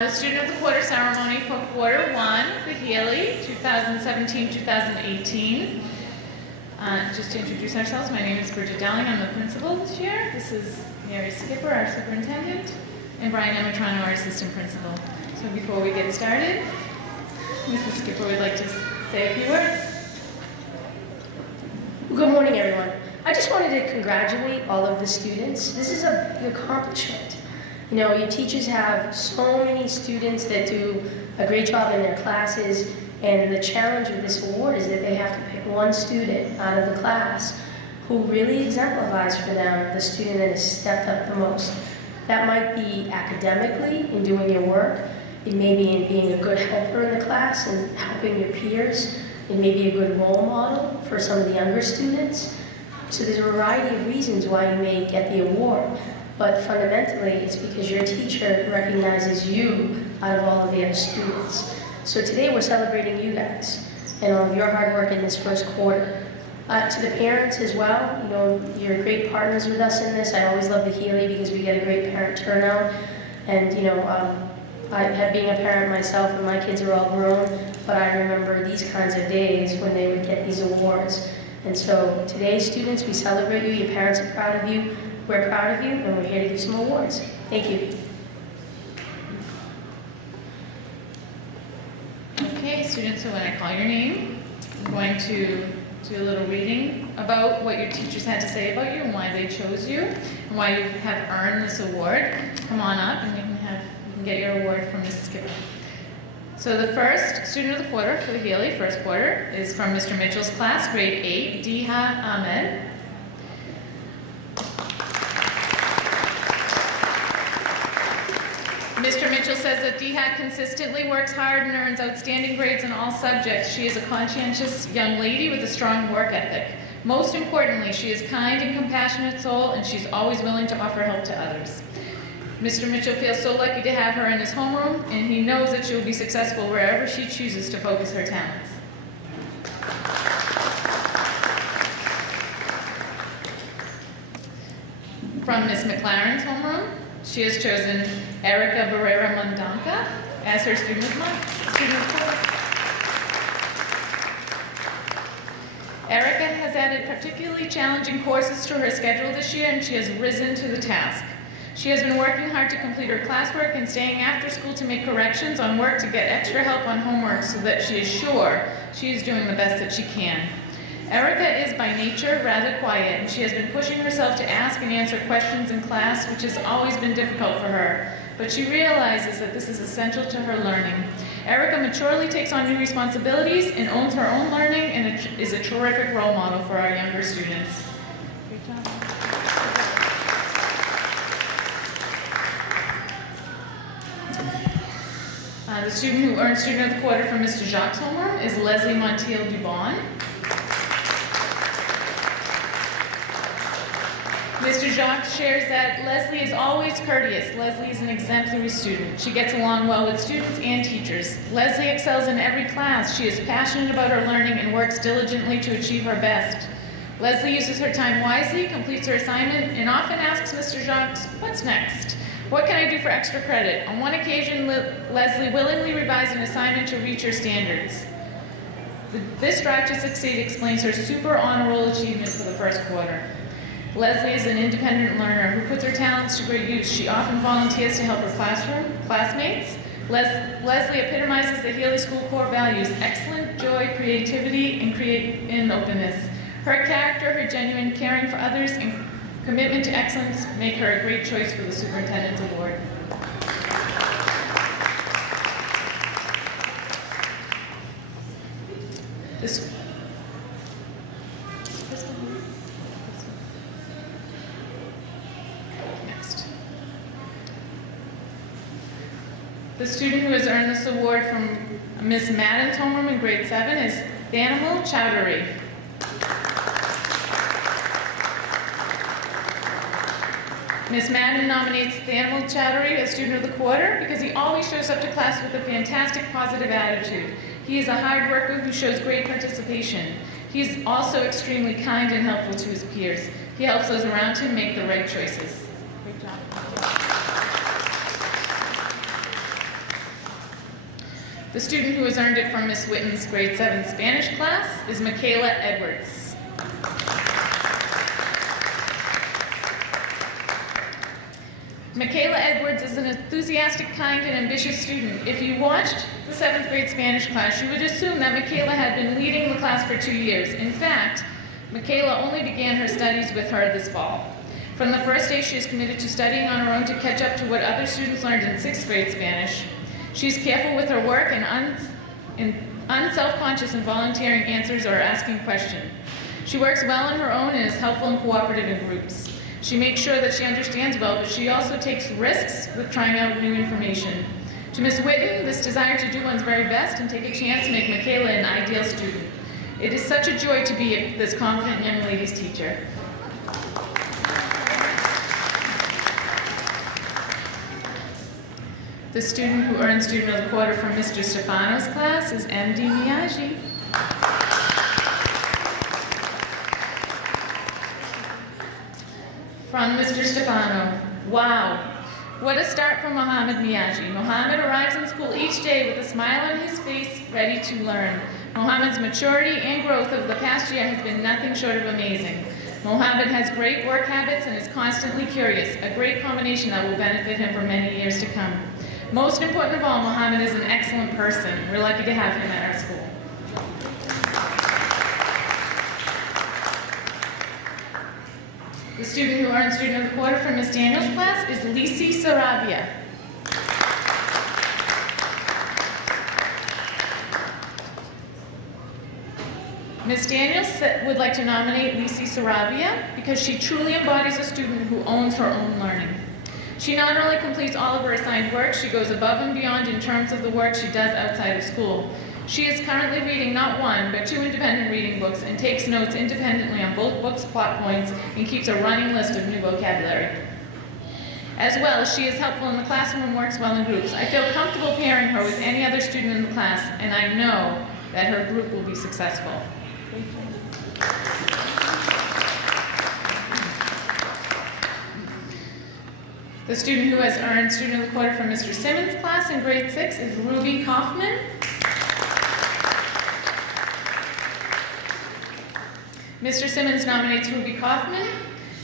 The Student of the Quarter ceremony for Quarter 1 for Healey, 2017-2018. Just to introduce ourselves, my name is Bridget Dowling. I'm the principal this year. This is Mary Skipper, our superintendent, and Brian Ematrano, our assistant principal. So before we get started, Mrs. Skipper would like to say a few words. Good morning, everyone. I just wanted to congratulate all of the students. This is a big accomplishment. You know, your teachers have so many students that do a great job in their classes, and the challenge with this award is that they have to pick one student out of the class who really exemplifies for them the student that has stepped up the most. That might be academically in doing your work. It may be in being a good helper in the class and helping your peers. It may be a good role model for some of the younger students. So there's a variety of reasons why you may get the award. But fundamentally, it's because your teacher recognizes you out of all of the other students. So today we're celebrating you guys and all of your hard work in this first quarter. To the parents as well, you know, you're great partners with us in this. I always love the Healey because we get a great parent turnout. And you know, being a parent myself, and my kids are all grown, but I remember these kinds of days when they would get these awards. And so today, students, we celebrate you. Your parents are proud of you. We're proud of you, and we're here to give some awards. Thank you. Okay, students, so when I call your name, I'm going to do a little reading about what your teachers had to say about you and why they chose you and why you have earned this award. Come on up and you can get your award from Mrs. Skipper. So the first student of the quarter for the Healey first quarter is from Mr. Mitchell's class, grade 8, Diha Ahmed. Mr. Mitchell says that Diha consistently works hard and earns outstanding grades in all subjects. She is a conscientious young lady with a strong work ethic. Most importantly, she is kind and compassionate soul, and she's always willing to offer help to others. Mr. Mitchell feels so lucky to have her in his homeroom, and he knows that she will be successful wherever she chooses to focus her talents. From Ms. McLaren's homeroom, she has chosen Erica Barrera Mandanka as her student of the month. Erica has added particularly challenging courses to her schedule this year, and she has risen to the task. She has been working hard to complete her classwork and staying after school to make corrections on work to get extra help on homework so that she is sure she is doing the best that she can. Erica is by nature rather quiet, and she has been pushing herself to ask and answer questions in class, which has always been difficult for her. But she realizes that this is essential to her learning. Erica maturely takes on new responsibilities and owns her own learning, and is a terrific role model for our younger students. Great job. The student who earned Student of the Quarter from Mr. Jacques' homeroom is Leslie Montiel Dubon. Mr. Jacques shares that Leslie is always courteous. Leslie is an exemplary student. She gets along well with students and teachers. Leslie excels in every class. She is passionate about her learning and works diligently to achieve her best. Leslie uses her time wisely, completes her assignment, and often asks Mr. Jacques, "What's next? What can I do for extra credit?" On one occasion, Leslie willingly revised an assignment to reach her standards. This drive to succeed explains her super honor roll achievement for the first quarter. Leslie is an independent learner who puts her talents to great use. She often volunteers to help her classmates. Leslie epitomizes the Healey School core values: excellent, joy, creativity, and openness. Her character, her genuine caring for others, and commitment to excellence make her a great choice for the Superintendent's Award. The student who has earned this award from Ms. Madden's homeroom in grade 7 is Danimal Chowdhury. Ms. Madden nominates Danimal Chowdhury as Student of the Quarter because he always shows up to class with a fantastic positive attitude. He is a hard worker who shows great participation. He is also extremely kind and helpful to his peers. He helps those around him make the right choices. Great job. The student who has earned it from Miss Witten's grade 7 Spanish class is Michaela Edwards. Michaela Edwards is an enthusiastic, kind, and ambitious student. If you watched the 7th grade Spanish class, you would assume that Michaela had been leading the class for 2 years. In fact, Michaela only began her studies with her this fall. From the first day, she is committed to studying on her own to catch up to what other students learned in 6th grade Spanish. She's careful with her work and unself-conscious in volunteering answers or asking questions. She works well on her own and is helpful and cooperative in groups. She makes sure that she understands well, but she also takes risks with trying out new information. To Miss Witten, this desire to do one's very best and take a chance make Michaela an ideal student. It is such a joy to be this confident young lady's teacher. The student who earned Student of the Quarter from Mr. Stefano's class is M.D. Miyagi. From Mr. Stefano, wow, what a start for Mohammed Miyagi. Mohammed arrives in school each day with a smile on his face, ready to learn. Mohammed's maturity and growth over the past year has been nothing short of amazing. Mohammed has great work habits and is constantly curious, a great combination that will benefit him for many years to come. Most important of all, Mohammed is an excellent person. We're lucky to have him at our school. The student who earned Student of the Quarter from Ms. Daniels' class is Lisi Saravia. Ms. Daniels would like to nominate Lisi Saravia because she truly embodies a student who owns her own learning. She not only completes all of her assigned work, she goes above and beyond in terms of the work she does outside of school. She is currently reading not one, but 2 independent reading books and takes notes independently on both books' plot points and keeps a running list of new vocabulary. As well, she is helpful in the classroom and works well in groups. I feel comfortable pairing her with any other student in the class, and I know that her group will be successful. The student who has earned Student of the Quarter from Mr. Simmons' class in grade 6 is Ruby Kaufman. Mr. Simmons nominates Ruby Kaufman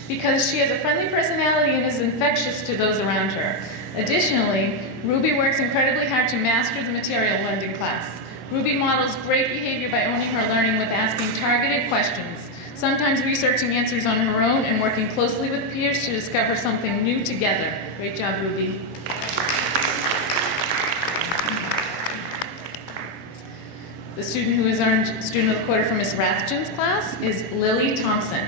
because she has a friendly personality and is infectious to those around her. Additionally, Ruby works incredibly hard to master the material learned in class. Ruby models great behavior by owning her learning with asking targeted questions, sometimes researching answers on her own and working closely with peers to discover something new together. Great job, Ruby. The student who has earned Student of the Quarter from Ms. Rathjen's class is Lily Thompson.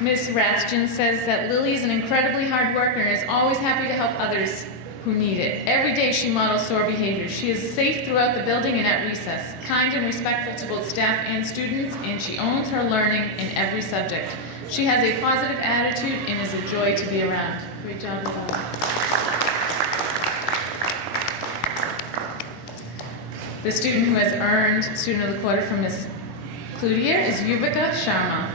Ms. Rathjen says that Lily is an incredibly hard worker and is always happy to help others who need it. Every day she models SOAR behavior. She is safe throughout the building and at recess, kind and respectful to both staff and students, and she owns her learning in every subject. She has a positive attitude and is a joy to be around. Great job, Lily. The student who has earned Student of the Quarter from Ms. Cloutier is Yuvika Sharma.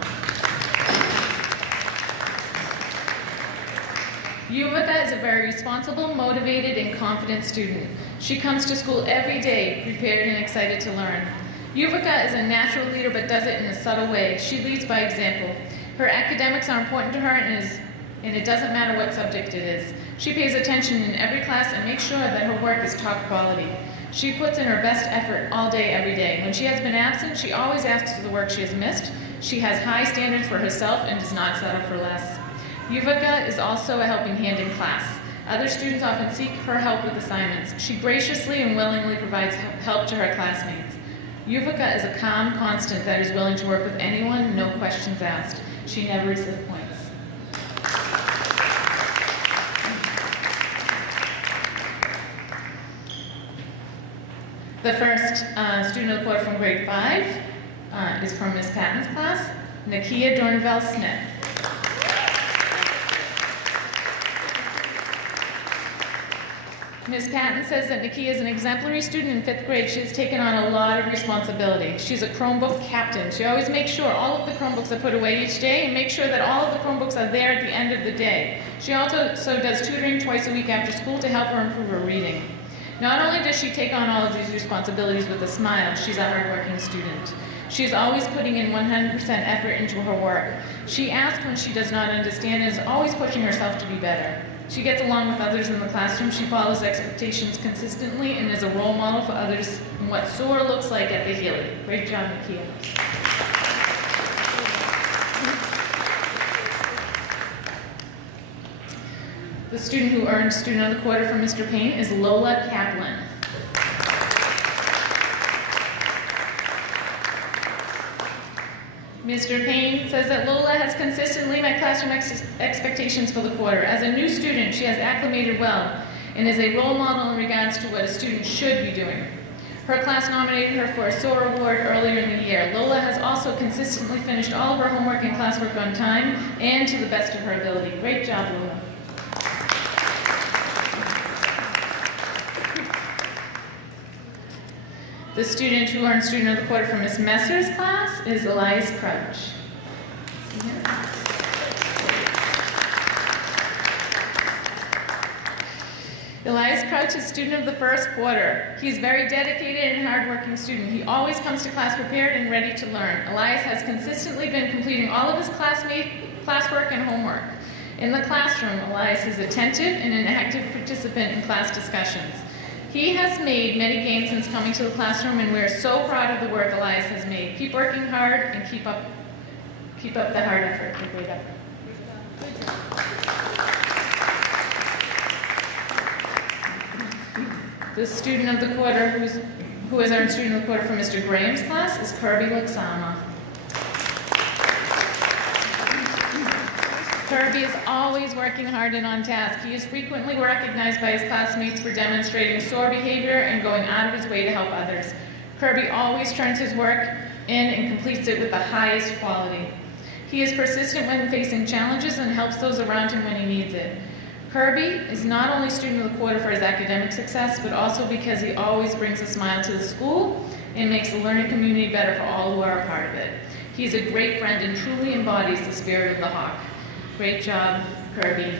Yuvika is a very responsible, motivated, and confident student. She comes to school every day, prepared and excited to learn. Yuvika is a natural leader, but does it in a subtle way. She leads by example. Her academics are important to her, and it doesn't matter what subject it is. She pays attention in every class and makes sure that her work is top quality. She puts in her best effort all day, every day. When she has been absent, she always asks for the work she has missed. She has high standards for herself and does not settle for less. Yuvika is also a helping hand in class. Other students often seek her help with assignments. She graciously and willingly provides help to her classmates. Yuvika is a calm constant that is willing to work with anyone, no questions asked. She never disappoints. The first Student of the Quarter from grade 5 is from Ms. Patton's class, Nakia Dornvell-Smith. Ms. Patton says that Nakia is an exemplary student in 5th grade. She has taken on a lot of responsibility. She's a Chromebook captain. She always makes sure all of the Chromebooks are put away each day and makes sure that all of the Chromebooks are there at the end of the day. She also does tutoring twice a week after school to help her improve her reading. Not only does she take on all of these responsibilities with a smile, she's a hardworking student. She is always putting in 100% effort into her work. She asks when she does not understand and is always pushing herself to be better. She gets along with others in the classroom. She follows expectations consistently and is a role model for others in what SOAR looks like at the Healey. Great job, Nakia. The student who earned Student of the Quarter from Mr. Payne is Lola Kaplan. Mr. Payne says that Lola has consistently met classroom expectations for the quarter. As a new student, she has acclimated well and is a role model in regards to what a student should be doing. Her class nominated her for a SOAR award earlier in the year. Lola has also consistently finished all of her homework and classwork on time and to the best of her ability. Great job, Lola. The student who earned Student of the Quarter from Ms. Messer's class is Elias Crouch. Elias Crouch is student of the first quarter. He is very dedicated and hardworking student. He always comes to class prepared and ready to learn. Elias has consistently been completing all of his classwork and homework. In the classroom, Elias is attentive and an active participant in class discussions. He has made many gains since coming to the classroom, and we are so proud of the work Elias has made. Keep working hard and keep up the hard effort, the great effort. The student of the quarter who has earned Student of the Quarter from Mr. Graham's class is Kirby Luxama. Kirby is always working hard and on task. He is frequently recognized by his classmates for demonstrating SOAR behavior and going out of his way to help others. Kirby always turns his work in and completes it with the highest quality. He is persistent when facing challenges and helps those around him when he needs it. Kirby is not only Student of the Quarter for his academic success, but also because he always brings a smile to the school and makes the learning community better for all who are a part of it. He is a great friend and truly embodies the spirit of the Hawk. Great job, Kirby.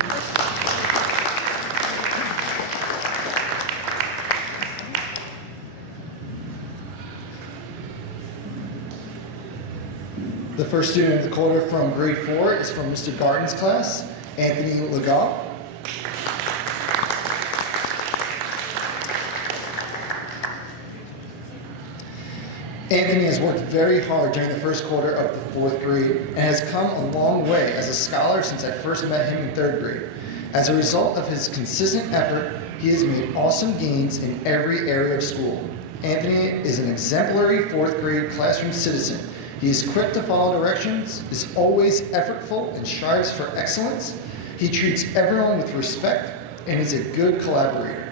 The first student of the quarter from grade 4 is from Mr. Garton's class, Anthony Legal. Anthony has worked very hard during the first quarter of the 4th grade and has come a long way as a scholar since I first met him in 3rd grade. As a result of his consistent effort, he has made awesome gains in every area of school. Anthony is an exemplary 4th grade classroom citizen. He is quick to follow directions, is always effortful, and strives for excellence. He treats everyone with respect and is a good collaborator.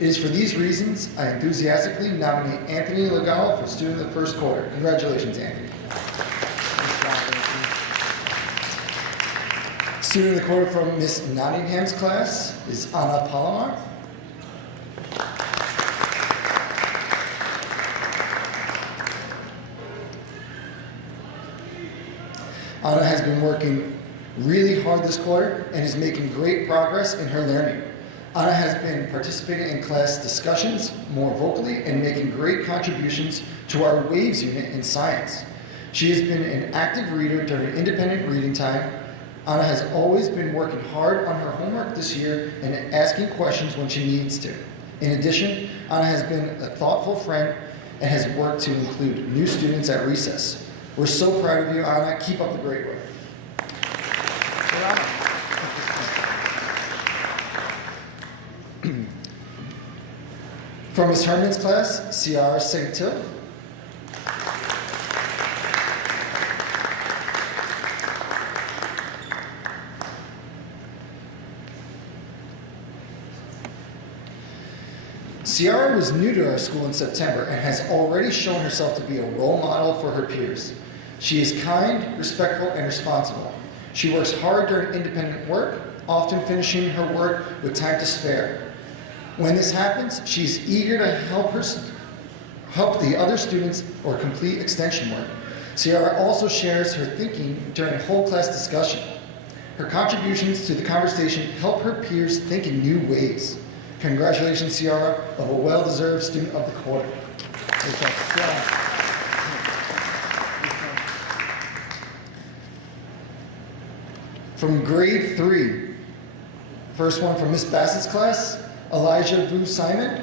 It is for these reasons I enthusiastically nominate Anthony Legal for Student of the First Quarter. Congratulations, Anthony. Student of the Quarter from Miss Nottingham's class is Anna Palomar. Anna has been working really hard this quarter and is making great progress in her learning. Anna has been participating in class discussions more vocally and making great contributions to our WAVES unit in science. She has been an active reader during independent reading time. Anna has always been working hard on her homework this year and asking questions when she needs to. In addition, Anna has been a thoughtful friend and has worked to include new students at recess. We're so proud of you, Anna. Keep up the great work. From Ms. Herman's class, Ciara Sengtil. Ciara was new to our school in September and has already shown herself to be a role model for her peers. She is kind, respectful, and responsible. She works hard during independent work, often finishing her work with time to spare. When this happens, she's eager to help the other students or complete extension work. Ciara also shares her thinking during whole class discussion. Her contributions to the conversation help her peers think in new ways. Congratulations, Ciara, of a well-deserved Student of the Quarter. From grade 3, first one from Miss Bassett's class, Elijah Vu Simon.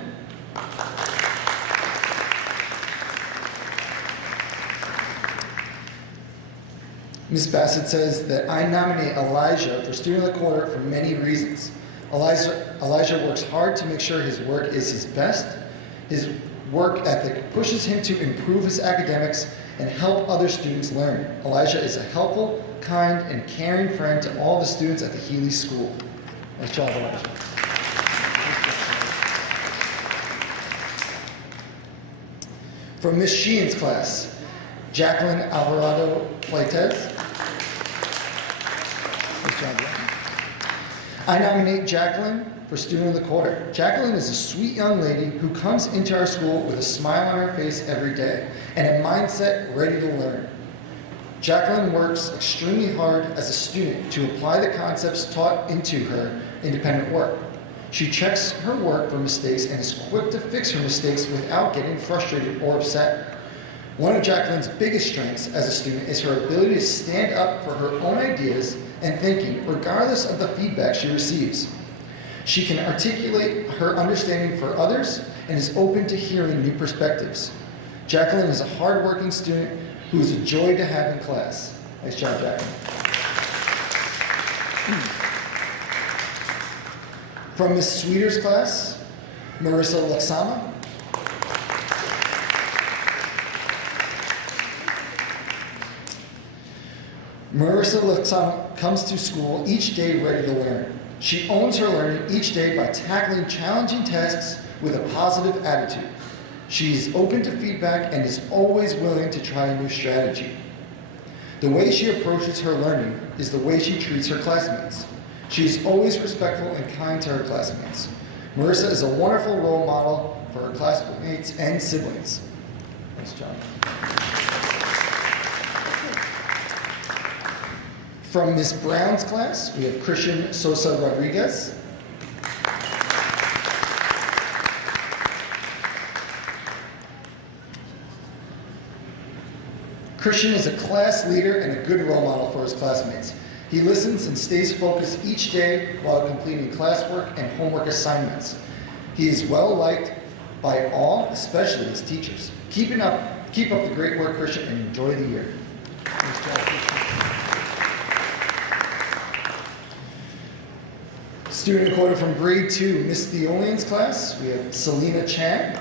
Ms. Bassett says that I nominate Elijah for Student of the Quarter for many reasons. Elijah works hard to make sure his work is his best. His work ethic pushes him to improve his academics and help other students learn. Elijah is a helpful, kind, and caring friend to all the students at the Healey School. Nice job, Elijah. From Miss Sheehan's class, Jacqueline Alvarado Plaitez. I nominate Jacqueline for Student of the Quarter. Jacqueline is a sweet young lady who comes into our school with a smile on her face every day and a mindset ready to learn. Jacqueline works extremely hard as a student to apply the concepts taught into her independent work. She checks her work for mistakes and is quick to fix her mistakes without getting frustrated or upset. One of Jacqueline's biggest strengths as a student is her ability to stand up for her own ideas and thinking, regardless of the feedback she receives. She can articulate her understanding for others and is open to hearing new perspectives. Jacqueline is a hardworking student who is a joy to have in class. Nice job, Jacqueline. From Ms. Sweeter's class, Marissa Laxama. Marissa Laxama comes to school each day ready to learn. She owns her learning each day by tackling challenging tasks with a positive attitude. She is open to feedback and is always willing to try a new strategy. The way she approaches her learning is the way she treats her classmates. She is always respectful and kind to her classmates. Marissa is a wonderful role model for her classmates and siblings. Nice job. From Ms. Brown's class, we have Christian Sosa Rodriguez. Christian is a class leader and a good role model for his classmates. He listens and stays focused each day while completing classwork and homework assignments. He is well liked by all, especially his teachers. Keep up the great work, Christian, and enjoy the year. Nice job, Christian. Student of the Quarter from grade 2, Miss Theolian's class, we have Selena Chan.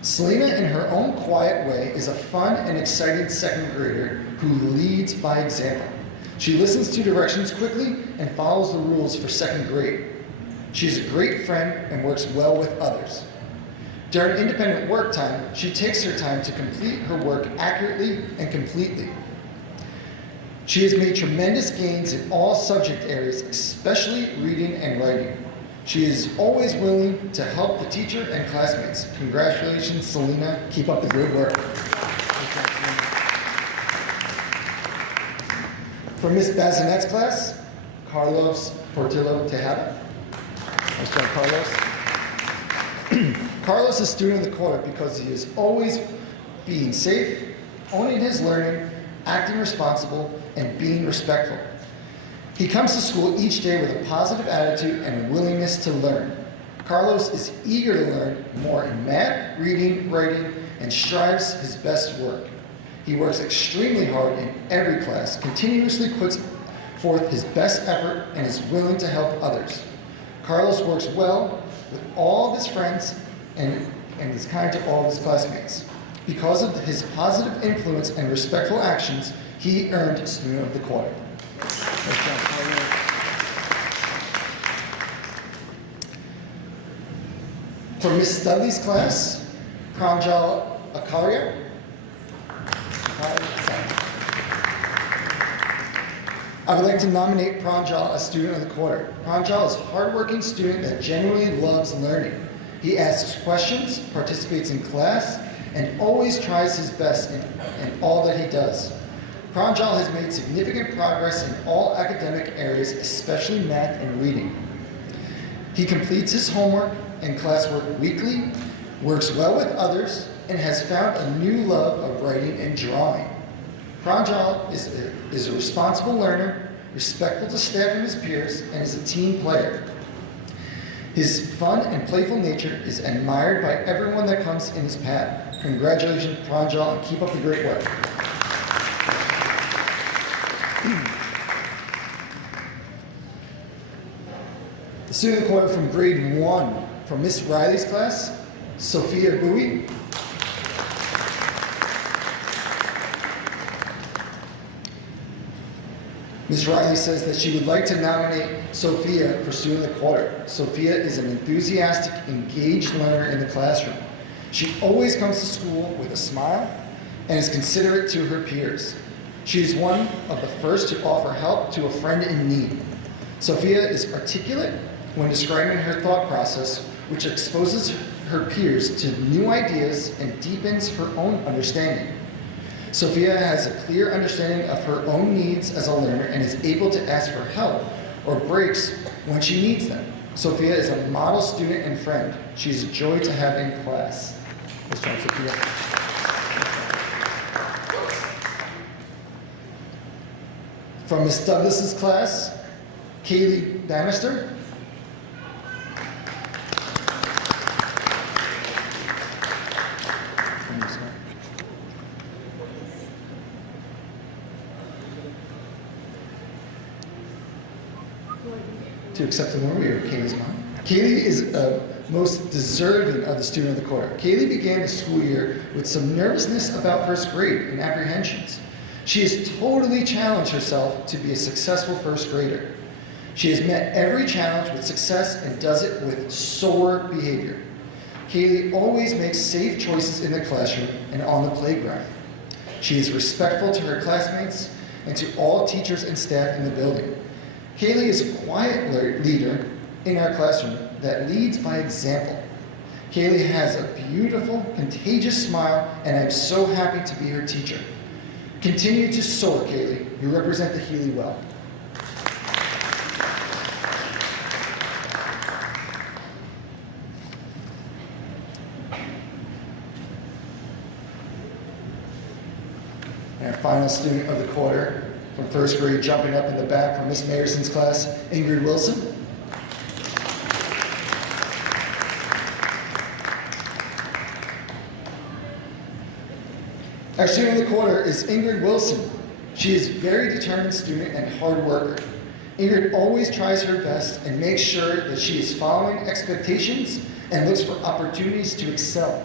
Selena, in her own quiet way, is a fun and exciting second grader who leads by example. She listens to directions quickly and follows the rules for second grade. She is a great friend and works well with others. During independent work time, she takes her time to complete her work accurately and completely. She has made tremendous gains in all subject areas, especially reading and writing. She is always willing to help the teacher and classmates. Congratulations, Selena. Keep up the good work. For Miss Bazinette's class, Carlos Portillo Tejada. Nice job, Carlos. Carlos is Student of the Quarter because he is always being safe, owning his learning, acting responsible, and being respectful. He comes to school each day with a positive attitude and a willingness to learn. Carlos is eager to learn more in math, reading, writing, and strives his best work. He works extremely hard in every class, continuously puts forth his best effort, and is willing to help others. Carlos works well with all of his friends and is kind to all of his classmates. Because of his positive influence and respectful actions, he earned Student of the Quarter. For Miss Studley's class, Pranjal Akarya. I would like to nominate Pranjal as Student of the Quarter. Pranjal is a hardworking student that genuinely loves learning. He asks questions, participates in class, and always tries his best in all that he does. Pranjal has made significant progress in all academic areas, especially math and reading. He completes his homework and classwork weekly, works well with others, and has found a new love of writing and drawing. Pranjal is a responsible learner, respectful to staff and his peers, and is a team player. His fun and playful nature is admired by everyone that comes in his path. Congratulations, Pranjal, and keep up the great work. The student of the quarter from grade 1, from Miss Riley's class, Sophia Bowie. Ms. Riley says that she would like to nominate Sophia for Student of the Quarter. Sophia is an enthusiastic, engaged learner in the classroom. She always comes to school with a smile and is considerate to her peers. She is one of the first to offer help to a friend in need. Sophia is articulate when describing her thought process, which exposes her peers to new ideas and deepens her own understanding. Sophia has a clear understanding of her own needs as a learner and is able to ask for help or breaks when she needs them. Sophia is a model student and friend. She is a joy to have in class. Let's try Sophia. From Miss Douglas's class, Kaylee Bannister. To accept the award, we are Kaylee's mom. Kaylee is most deserving of the Student of the Quarter. Kaylee began the school year with some nervousness about first grade and apprehensions. She has totally challenged herself to be a successful first grader. She has met every challenge with success and does it with soar behavior. Kaylee always makes safe choices in the classroom and on the playground. She is respectful to her classmates and to all teachers and staff in the building. Healey is a quiet leader in our classroom that leads by example. Healey has a beautiful, contagious smile, and I'm so happy to be her teacher. Continue to soar, Healey. You represent the Healey well. And our final student of the quarter, from first grade, jumping up in the back from Miss Mayerson's class, Ingrid Wilson. Our student of the quarter is Ingrid Wilson. She is a very determined student and hard worker. Ingrid always tries her best and makes sure that she is following expectations and looks for opportunities to excel.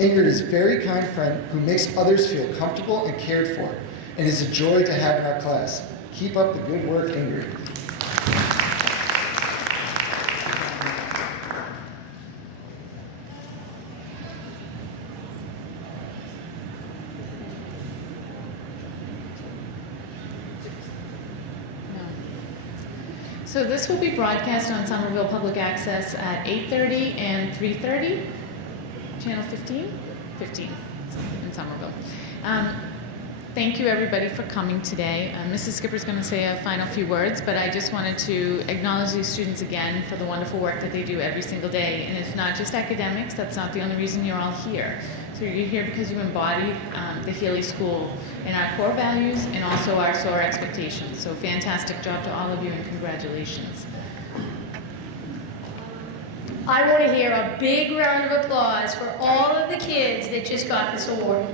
Ingrid is a very kind friend who makes others feel comfortable and cared for, and is a joy to have in our class. Keep up the good work, Ingrid. So this will be broadcast on Somerville Public Access at 8:30 and 3:30. Channel 15? 15 in Somerville. Thank you everybody for coming today. Mrs. Skipper's going to say a final few words, but I just wanted to acknowledge these students again for the wonderful work that they do every single day. And it's not just academics, that's not the only reason you're all here. So you're here because you embody the Healey School and our core values and also our SOAR expectations. So fantastic job to all of you and congratulations. I want to hear a big round of applause for all of the kids that just got this award.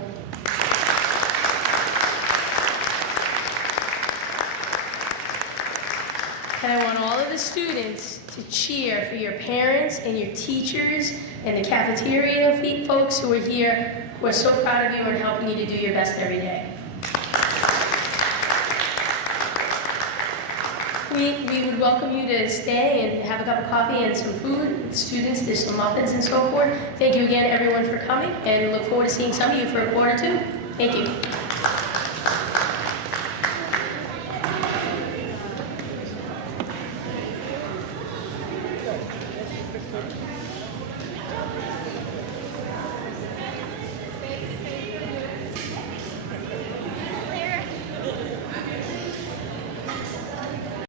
And I want all of the students to cheer for your parents and your teachers and the cafeteria folks who are here, who are so proud of you and helping you to do your best every day. We would welcome you to stay and have a cup of coffee and some food. Students, there's some muffins and so forth. Thank you again, everyone, for coming, and look forward to seeing some of you for a quarter two. Thank you.